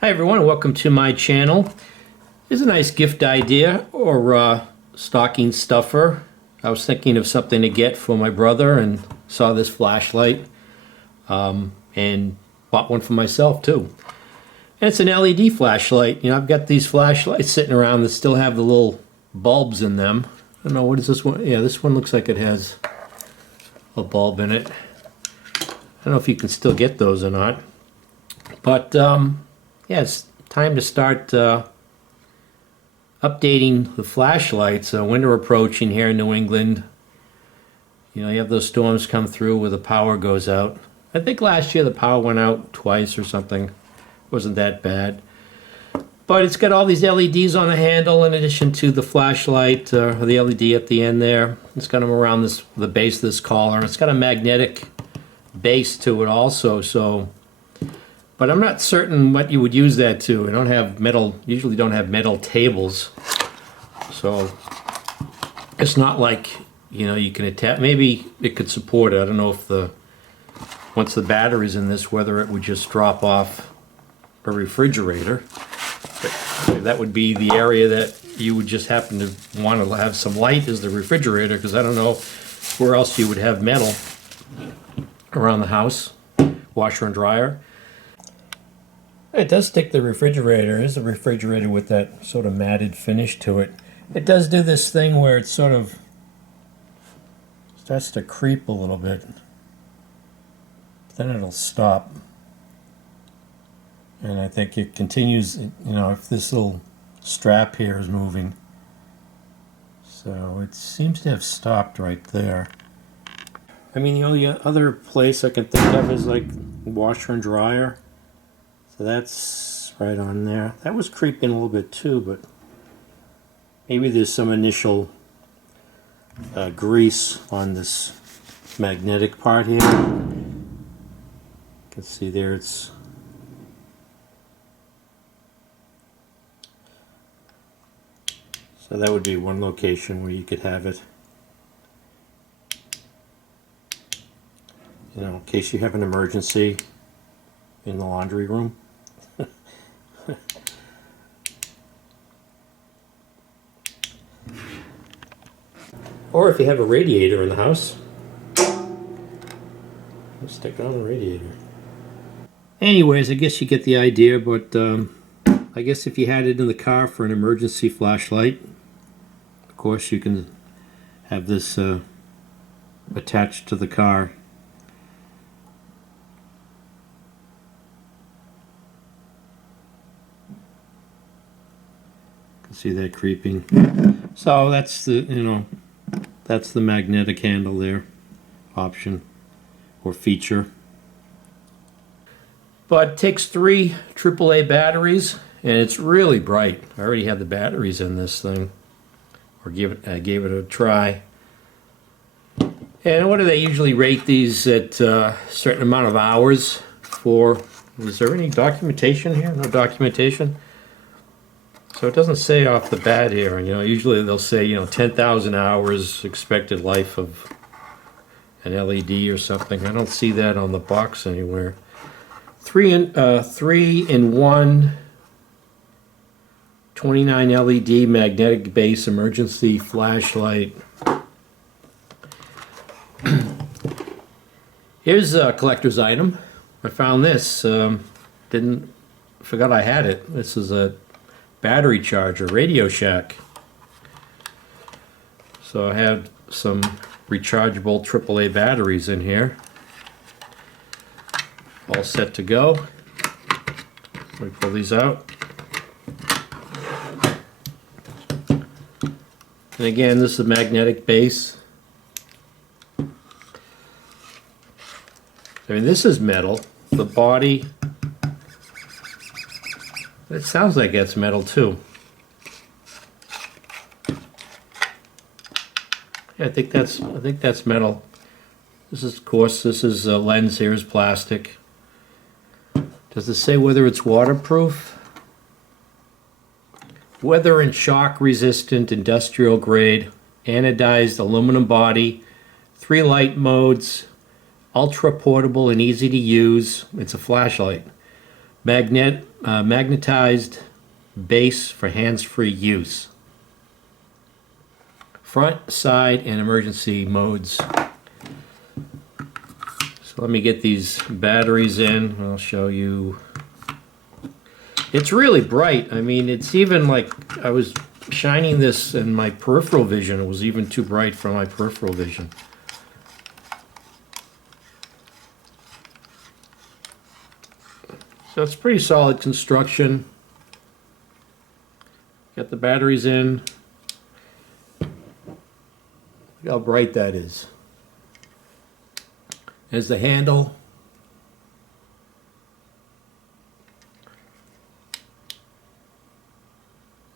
Hi everyone, welcome to my channel. Here's a nice gift idea or stocking stuffer. I was thinking of something to get for my brother and saw this flashlight and bought one for myself too. And it's an LED flashlight. You know, I've got these flashlights sitting around that still have the little bulbs in them. I don't know, what is this one? Yeah, this one looks like it has a bulb in it. I don't know if you can still get those or not. But yeah, it's time to start updating the flashlights. Winter approaching here in New England. You know, you have those storms come through where the power goes out. I think last year the power went out twice or something. It wasn't that bad. But it's got all these LEDs on the handle in addition to the flashlight, the LED at the end there. It's got them around the base of this collar. It's got a magnetic base to it also, so... But I'm not certain what you would use that to. I don't have metal, usually don't have metal tables. So it's not like, you know, you can attach, maybe it could support it. I don't know if once the battery's in this, whether it would just drop off a refrigerator. But that would be the area that you would just happen to want to have some light is the refrigerator, because I don't know where else you would have metal around the house, washer and dryer. It does stick the refrigerator. It is a refrigerator with that sort of matted finish to it. It does do this thing where it sort of starts to creep a little bit. Then it'll stop. And I think it continues, you know, if this little strap here is moving. So it seems to have stopped right there. I mean, the only other place I can think of is like washer and dryer. So that's right on there. That was creeping a little bit too, but maybe there's some initial grease on this magnetic part here. You can see there it's... So that would be one location where you could have it. You know, in case you have an emergency in the laundry room. Or if you have a radiator in the house, stick it on the radiator. Anyways, I guess you get the idea, but I guess if you had it in the car for an emergency flashlight, of course you can have this attached to the car. You can see that creeping. So that's the, you know, that's the magnetic handle there, option or feature. But it takes 3 AAA batteries, and it's really bright. I already have the batteries in this thing, or I gave it a try. And what do they usually rate these at a certain amount of hours for? Is there any documentation here? No documentation. So it doesn't say off the bat here. You know, usually they'll say, you know, 10,000 hours expected life of an LED or something. I don't see that on the box anywhere. 3 in 1 29 LED magnetic base emergency flashlight. Here's a collector's item. I found this. Forgot I had it. This is a battery charger, Radio Shack. So I have some rechargeable AAA batteries in here. All set to go. Let me pull these out. And again, this is a magnetic base. I mean, this is metal. The body, it sounds like it's metal too. Yeah, I think that's metal. This is, of course, this is a lens here is plastic. Does it say whether it's waterproof? Weather and shock resistant, industrial grade, anodized aluminum body, 3 light modes, ultra portable and easy to use. It's a flashlight. magnetized base for hands-free use. Front, side, and emergency modes. So let me get these batteries in. I'll show you. It's really bright. I mean, it's even like I was shining this in my peripheral vision. It was even too bright for my peripheral vision. So it's pretty solid construction. Got the batteries in. Look how bright that is. There's the handle.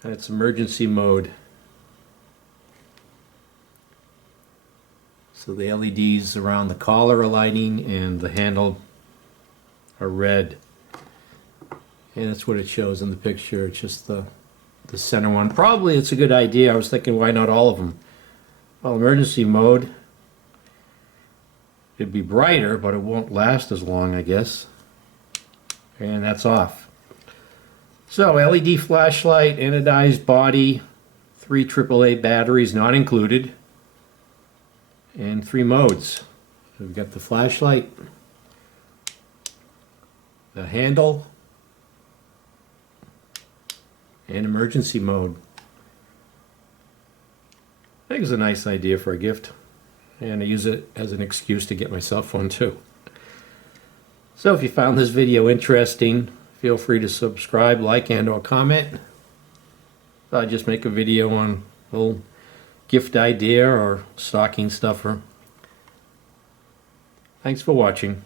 That's emergency mode. So the LEDs around the collar are lighting and the handle are red. And that's what it shows in the picture. It's just the center one. Probably it's a good idea. I was thinking, why not all of them? Well, emergency mode, it'd be brighter, but it won't last as long, I guess. And that's off. So LED flashlight, anodized body, 3 AAA batteries not included, and 3 modes. So we've got the flashlight, the handle, and emergency mode. I think it's a nice idea for a gift, and I use it as an excuse to get my cell phone too. So if you found this video interesting, feel free to subscribe, like, and or comment. I'll just make a video on a little gift idea or stocking stuffer. Thanks for watching.